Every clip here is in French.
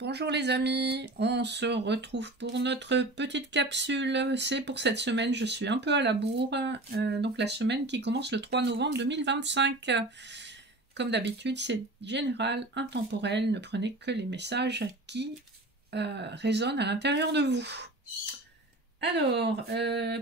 Bonjour les amis, on se retrouve pour notre petite capsule. C'est pour cette semaine, je suis un peu à la bourre, donc la semaine qui commence le 3 novembre 2025. Comme d'habitude, c'est général, intemporel, ne prenez que les messages qui résonnent à l'intérieur de vous. Alors,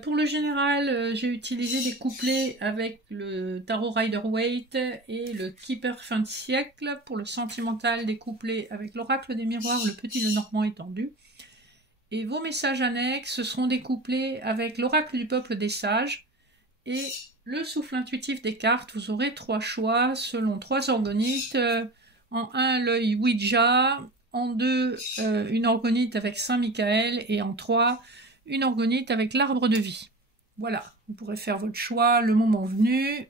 pour le général, j'ai utilisé des couplets avec le tarot Rider-Waite et le Keeper fin de siècle. Pour le sentimental, des couplets avec l'oracle des miroirs, le petit Lenormand étendu. Et vos messages annexes, ce seront des couplets avec l'oracle du peuple des sages et le souffle intuitif des cartes. Vous aurez 3 choix selon 3 organites. En 1, l'œil Ouija. En 2, une organite avec Saint-Michael. Et en 3, une organite avec l'arbre de vie. Voilà, vous pourrez faire votre choix le moment venu.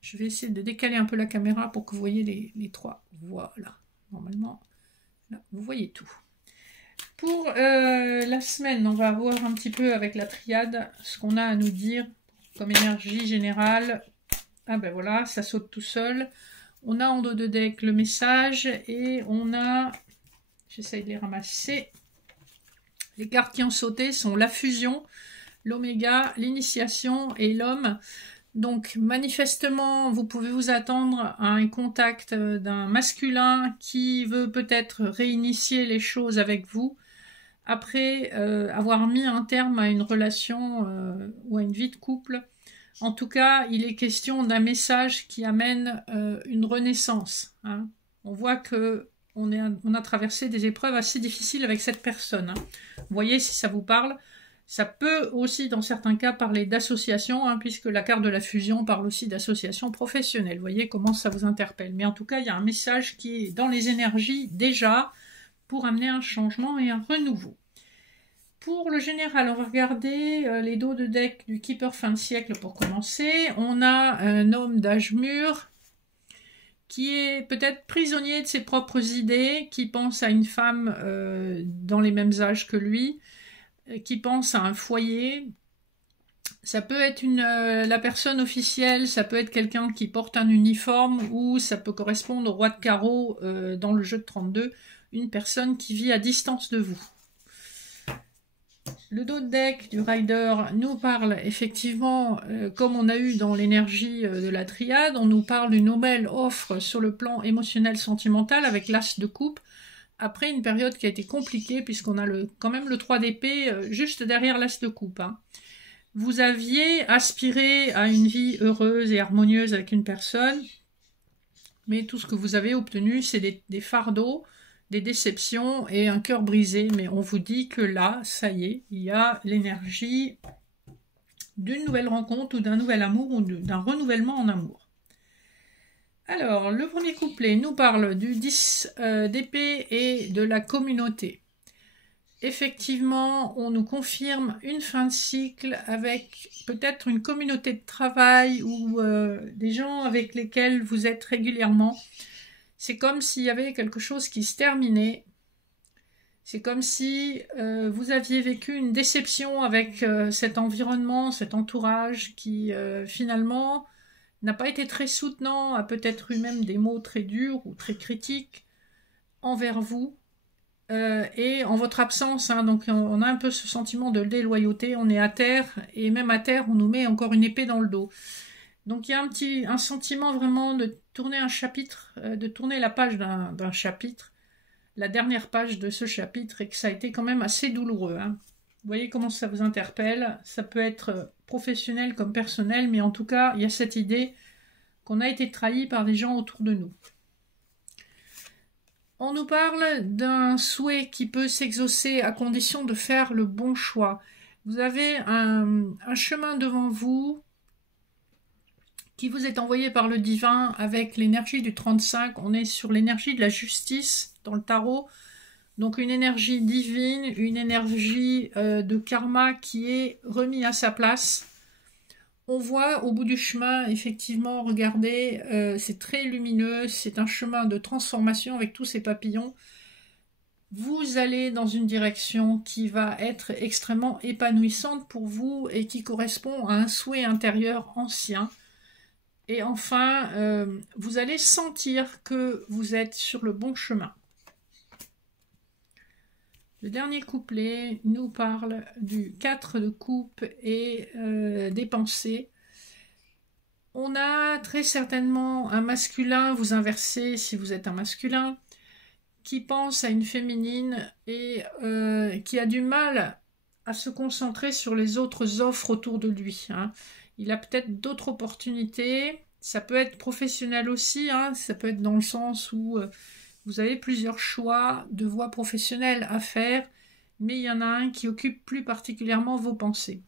Je vais essayer de décaler un peu la caméra pour que vous voyez les 3. Voilà, normalement, là, vous voyez tout. Pour la semaine, on va voir un petit peu avec la triade ce qu'on a à nous dire comme énergie générale. Ah ben voilà, ça saute tout seul. On a en dos de deck le message et on a, j'essaye de les ramasser. Les cartes qui ont sauté sont la fusion, l'oméga, l'initiation et l'homme. Donc manifestement, vous pouvez vous attendre à un contact d'un masculin qui veut peut-être réinitier les choses avec vous après avoir mis un terme à une relation ou à une vie de couple. En tout cas, il est question d'un message qui amène une renaissance. Hein. On voit que on a traversé des épreuves assez difficiles avec cette personne. Hein. Vous voyez si ça vous parle. Ça peut aussi, dans certains cas, parler d'association, hein, puisque la carte de la fusion parle aussi d'association professionnelle. Vous voyez comment ça vous interpelle. Mais en tout cas, il y a un message qui est dans les énergies déjà pour amener un changement et un renouveau. Pour le général, on va regarder les dos de deck du Keeper fin de siècle pour commencer. On a un homme d'âge mûr qui est peut-être prisonnier de ses propres idées, qui pense à une femme dans les mêmes âges que lui, qui pense à un foyer. Ça peut être la personne officielle, ça peut être quelqu'un qui porte un uniforme, ou ça peut correspondre au roi de carreau dans le jeu de 32, une personne qui vit à distance de vous. Le dos de deck du Rider nous parle effectivement, comme on a eu dans l'énergie de la triade, on nous parle d'une nouvelle offre sur le plan émotionnel sentimental avec l'as de coupe, après une période qui a été compliquée puisqu'on a quand même le 3 d'épée juste derrière l'as de coupe. Hein. Vous aviez aspiré à une vie heureuse et harmonieuse avec une personne, mais tout ce que vous avez obtenu, c'est des fardeaux, des déceptions et un cœur brisé, mais on vous dit que là, ça y est, il y a l'énergie d'une nouvelle rencontre ou d'un nouvel amour ou d'un renouvellement en amour. Alors, le premier couplet nous parle du 10 d'épée et de la communauté. Effectivement, on nous confirme une fin de cycle avec peut-être une communauté de travail ou des gens avec lesquels vous êtes régulièrement. C'est comme s'il y avait quelque chose qui se terminait. C'est comme si vous aviez vécu une déception avec cet environnement, cet entourage qui finalement n'a pas été très soutenant, a peut-être eu même des mots très durs ou très critiques envers vous. Et en votre absence, hein, donc on a un peu ce sentiment de déloyauté, on est à terre, et même à terre, on nous met encore une épée dans le dos. Donc il y a un sentiment vraiment de tourner un chapitre, de tourner la page d'un chapitre, la dernière page de ce chapitre, et que ça a été quand même assez douloureux. Hein. Vous voyez comment ça vous interpelle, ça peut être professionnel comme personnel, mais en tout cas, il y a cette idée qu'on a été trahi par des gens autour de nous. On nous parle d'un souhait qui peut s'exaucer à condition de faire le bon choix. Vous avez un chemin devant vous qui vous est envoyé par le divin avec l'énergie du 35. On est sur l'énergie de la justice dans le tarot. Donc une énergie divine, une énergie de karma qui est remis à sa place. On voit au bout du chemin, effectivement, regardez, c'est très lumineux, c'est un chemin de transformation avec tous ces papillons. Vous allez dans une direction qui va être extrêmement épanouissante pour vous et qui correspond à un souhait intérieur ancien. Et enfin, vous allez sentir que vous êtes sur le bon chemin. Le dernier couplet nous parle du 4 de coupe et des pensées. On a très certainement un masculin, vous inversez si vous êtes un masculin, qui pense à une féminine et qui a du mal à se concentrer sur les autres offres autour de lui. Hein. Il a peut-être d'autres opportunités. Ça peut être professionnel aussi. Hein. Ça peut être dans le sens où vous avez plusieurs choix de voies professionnelles à faire, mais il y en a un qui occupe plus particulièrement vos pensées.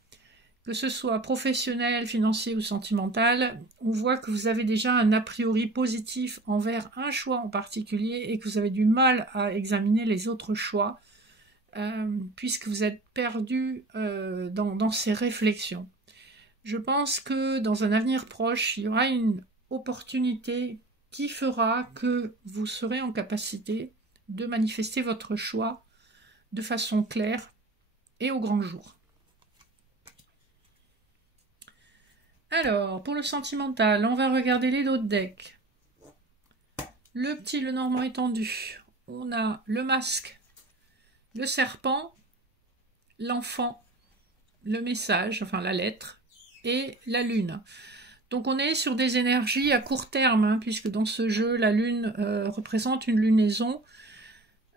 Que ce soit professionnel, financier ou sentimental, on voit que vous avez déjà un a priori positif envers un choix en particulier et que vous avez du mal à examiner les autres choix puisque vous êtes perdu dans ces réflexions. Je pense que dans un avenir proche, il y aura une opportunité qui fera que vous serez en capacité de manifester votre choix de façon claire et au grand jour. Alors, pour le sentimental, on va regarder les autres decks. Le petit, le normand étendu. On a le masque, le serpent, l'enfant, le message, enfin la lettre, et la lune. Donc on est sur des énergies à court terme, hein, puisque dans ce jeu, la lune représente une lunaison.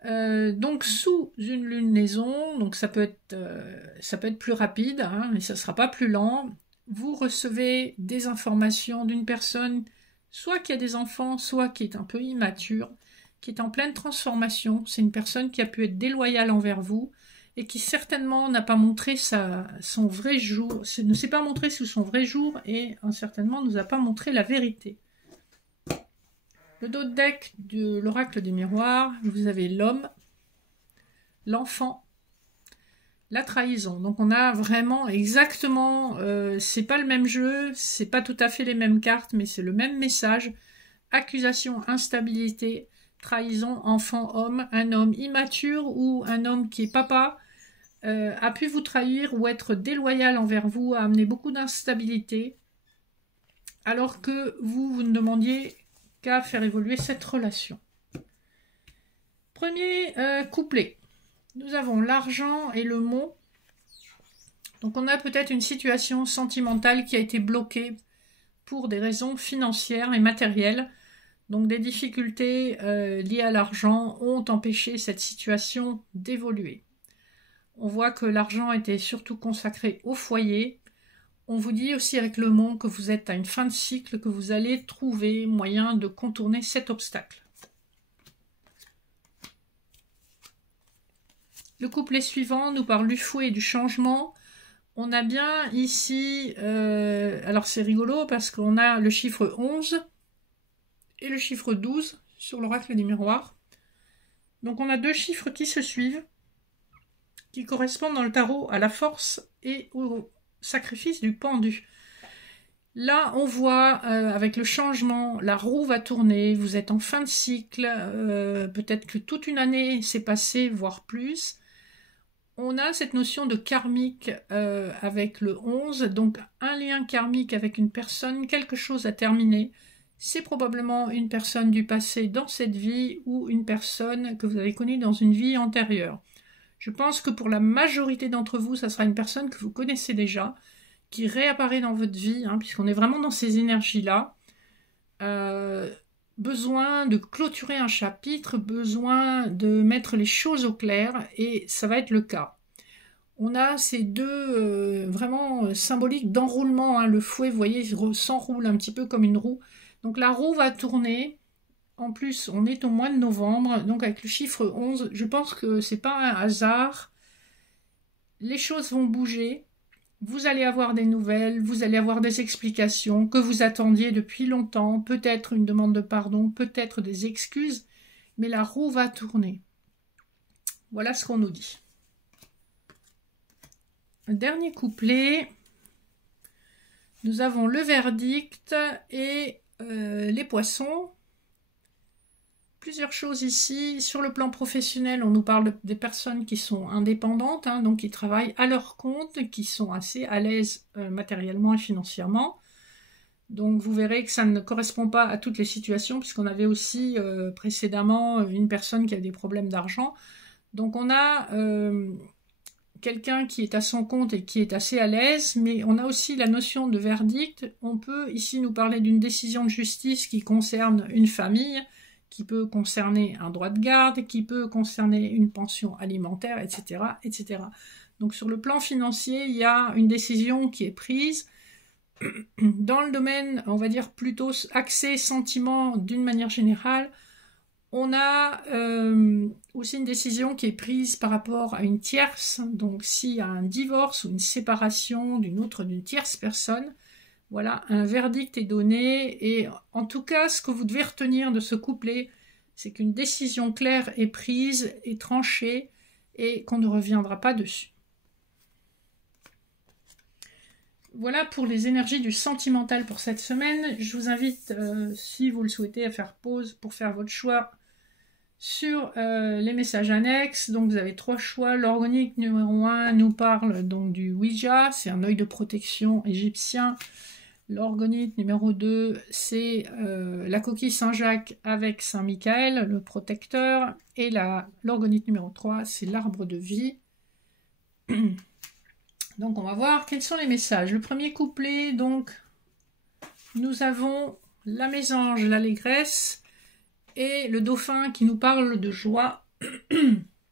Donc sous une lunaison, donc ça peut être plus rapide, hein, mais ça ne sera pas plus lent. Vous recevez des informations d'une personne, soit qui a des enfants, soit qui est un peu immature, qui est en pleine transformation. C'est une personne qui a pu être déloyale envers vous et qui certainement n'a pas montré son vrai jour, ne s'est pas montré sous son vrai jour et certainement ne nous a pas montré la vérité. Le dos de deck de l'oracle des miroirs, vous avez l'homme, l'enfant, la trahison. Donc on a vraiment exactement, c'est pas le même jeu, c'est pas tout à fait les mêmes cartes, mais c'est le même message. Accusation, instabilité, trahison, enfant, homme, un homme immature ou un homme qui est papa a pu vous trahir ou être déloyal envers vous, a amené beaucoup d'instabilité, alors que vous ne demandiez qu'à faire évoluer cette relation. Premier couplet. Nous avons l'argent et le mot. Donc on a peut-être une situation sentimentale qui a été bloquée pour des raisons financières et matérielles. Donc des difficultés liées à l'argent ont empêché cette situation d'évoluer. On voit que l'argent était surtout consacré au foyer. On vous dit aussi avec le mot que vous êtes à une fin de cycle, que vous allez trouver moyen de contourner cet obstacle. Le couplet suivant nous parle du fouet et du changement. On a bien ici, alors c'est rigolo parce qu'on a le chiffre 11 et le chiffre 12 sur l'oracle des miroirs. Donc on a deux chiffres qui se suivent, qui correspondent dans le tarot à la force et au sacrifice du pendu. Là, on voit avec le changement, la roue va tourner, vous êtes en fin de cycle, peut-être que toute une année s'est passée, voire plus. On a cette notion de karmique avec le 11, donc un lien karmique avec une personne, quelque chose à terminer. C'est probablement une personne du passé dans cette vie ou une personne que vous avez connue dans une vie antérieure. Je pense que pour la majorité d'entre vous, ça sera une personne que vous connaissez déjà, qui réapparaît dans votre vie, hein, puisqu'on est vraiment dans ces énergies-là. Besoin de clôturer un chapitre, besoin de mettre les choses au clair, et ça va être le cas. On a ces deux vraiment symboliques d'enroulement, hein. Le fouet, vous voyez, s'enroule un petit peu comme une roue. Donc la roue va tourner. En plus, on est au mois de novembre, donc avec le chiffre 11, je pense que c'est pas un hasard. Les choses vont bouger. Vous allez avoir des nouvelles, vous allez avoir des explications que vous attendiez depuis longtemps, peut-être une demande de pardon, peut-être des excuses, mais la roue va tourner. Voilà ce qu'on nous dit. Le dernier couplet, nous avons le verdict et les poissons. Plusieurs choses ici. Sur le plan professionnel, on nous parle des personnes qui sont indépendantes, hein, donc qui travaillent à leur compte, qui sont assez à l'aise matériellement et financièrement. Donc vous verrez que ça ne correspond pas à toutes les situations, puisqu'on avait aussi précédemment une personne qui avait des problèmes d'argent. Donc on a quelqu'un qui est à son compte et qui est assez à l'aise, mais on a aussi la notion de verdict. On peut ici nous parler d'une décision de justice qui concerne une famille, qui peut concerner un droit de garde, qui peut concerner une pension alimentaire, etc., etc. Donc sur le plan financier, il y a une décision qui est prise. Dans le domaine, on va dire plutôt axé sentiment d'une manière générale, on a aussi une décision qui est prise par rapport à une tierce. Donc s'il y a un divorce ou une séparation d'une tierce personne, voilà, un verdict est donné. Et en tout cas, ce que vous devez retenir de ce couplet, c'est qu'une décision claire est prise, est tranchée, et qu'on ne reviendra pas dessus. Voilà pour les énergies du sentimental pour cette semaine. Je vous invite, si vous le souhaitez, à faire pause pour faire votre choix sur les messages annexes. Donc vous avez 3 choix. L'organique numéro 1 nous parle donc du Ouija, c'est un œil de protection égyptien. L'orgonite numéro 2, c'est la coquille Saint-Jacques avec Saint-Michael, le protecteur. Et l'orgonite numéro 3, c'est l'arbre de vie. Donc on va voir quels sont les messages. Le premier couplet, donc, nous avons la mésange, l'allégresse, et le dauphin qui nous parle de joie.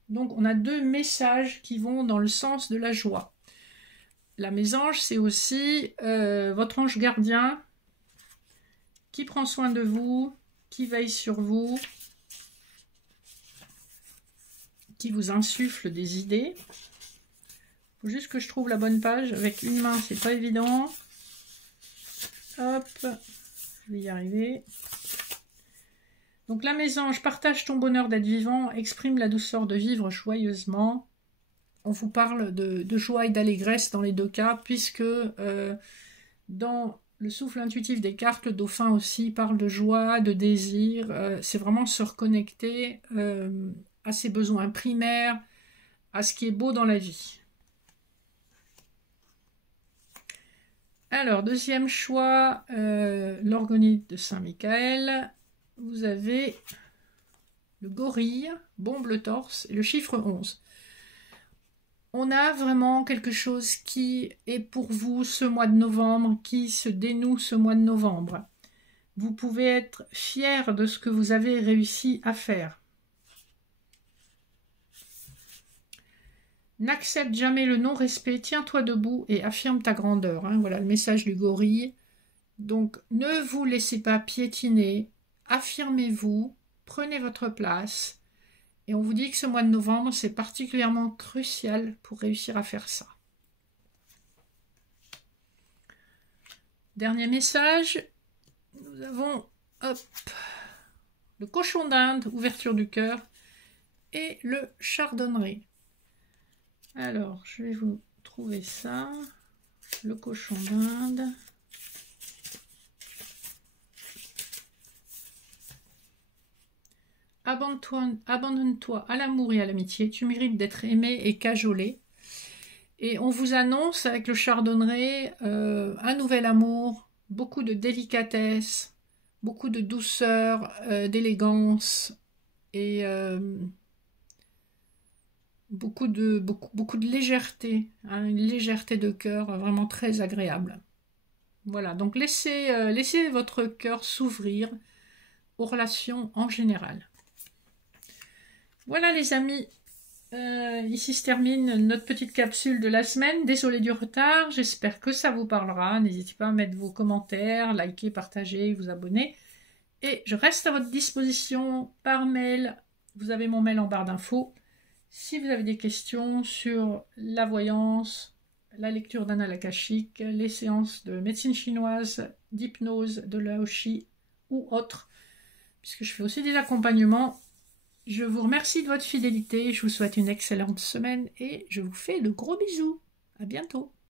Donc on a 2 messages qui vont dans le sens de la joie. La mésange, c'est aussi votre ange gardien qui prend soin de vous, qui veille sur vous, qui vous insuffle des idées. Il faut juste que je trouve la bonne page. Avec une main, c'est pas évident. Hop, je vais y arriver. Donc la mésange, partage ton bonheur d'être vivant, exprime la douceur de vivre joyeusement. On vous parle de joie et d'allégresse dans les 2 cas, puisque dans le souffle intuitif des cartes, le dauphin aussi parle de joie, de désir. C'est vraiment se reconnecter à ses besoins primaires, à ce qui est beau dans la vie. Alors, deuxième choix, l'orgonite de Saint-Michael. Vous avez le gorille, bombe le torse, et le chiffre 11. On a vraiment quelque chose qui est pour vous ce mois de novembre, qui se dénoue ce mois de novembre. Vous pouvez être fier de ce que vous avez réussi à faire. N'accepte jamais le non-respect, tiens-toi debout et affirme ta grandeur. Hein. Voilà le message du gorille. Donc, ne vous laissez pas piétiner, affirmez-vous, prenez votre place. Et on vous dit que ce mois de novembre, c'est particulièrement crucial pour réussir à faire ça. Dernier message, nous avons le cochon d'Inde, ouverture du cœur, et le chardonneret. Alors, je vais vous trouver ça. Le cochon d'Inde. Abandonne-toi à l'amour et à l'amitié. Tu mérites d'être aimé et cajolé. Et on vous annonce avec le chardonneret un nouvel amour, beaucoup de délicatesse, beaucoup de douceur, d'élégance et beaucoup de légèreté, hein, une légèreté de cœur vraiment très agréable. Voilà, donc laissez votre cœur s'ouvrir aux relations en général. Voilà les amis, ici se termine notre petite capsule de la semaine. Désolée du retard, j'espère que ça vous parlera. N'hésitez pas à mettre vos commentaires, liker, partager, vous abonner. Et je reste à votre disposition par mail. Vous avez mon mail en barre d'infos. Si vous avez des questions sur la voyance, la lecture d'annales akashiques, les séances de médecine chinoise, d'hypnose, de laoshi ou autres, puisque je fais aussi des accompagnements. Je vous remercie de votre fidélité, je vous souhaite une excellente semaine et je vous fais de gros bisous. À bientôt.